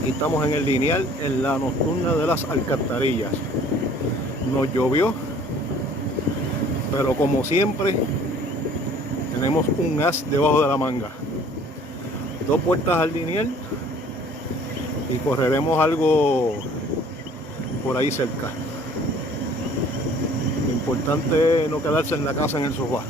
Aquí estamos en el lineal, en la nocturna de las alcantarillas. Nos llovió, pero como siempre tenemos un as debajo de la manga. 2 vueltas al lineal y correremos algo por ahí cerca. Lo importante es no quedarse en la casa en el sofá.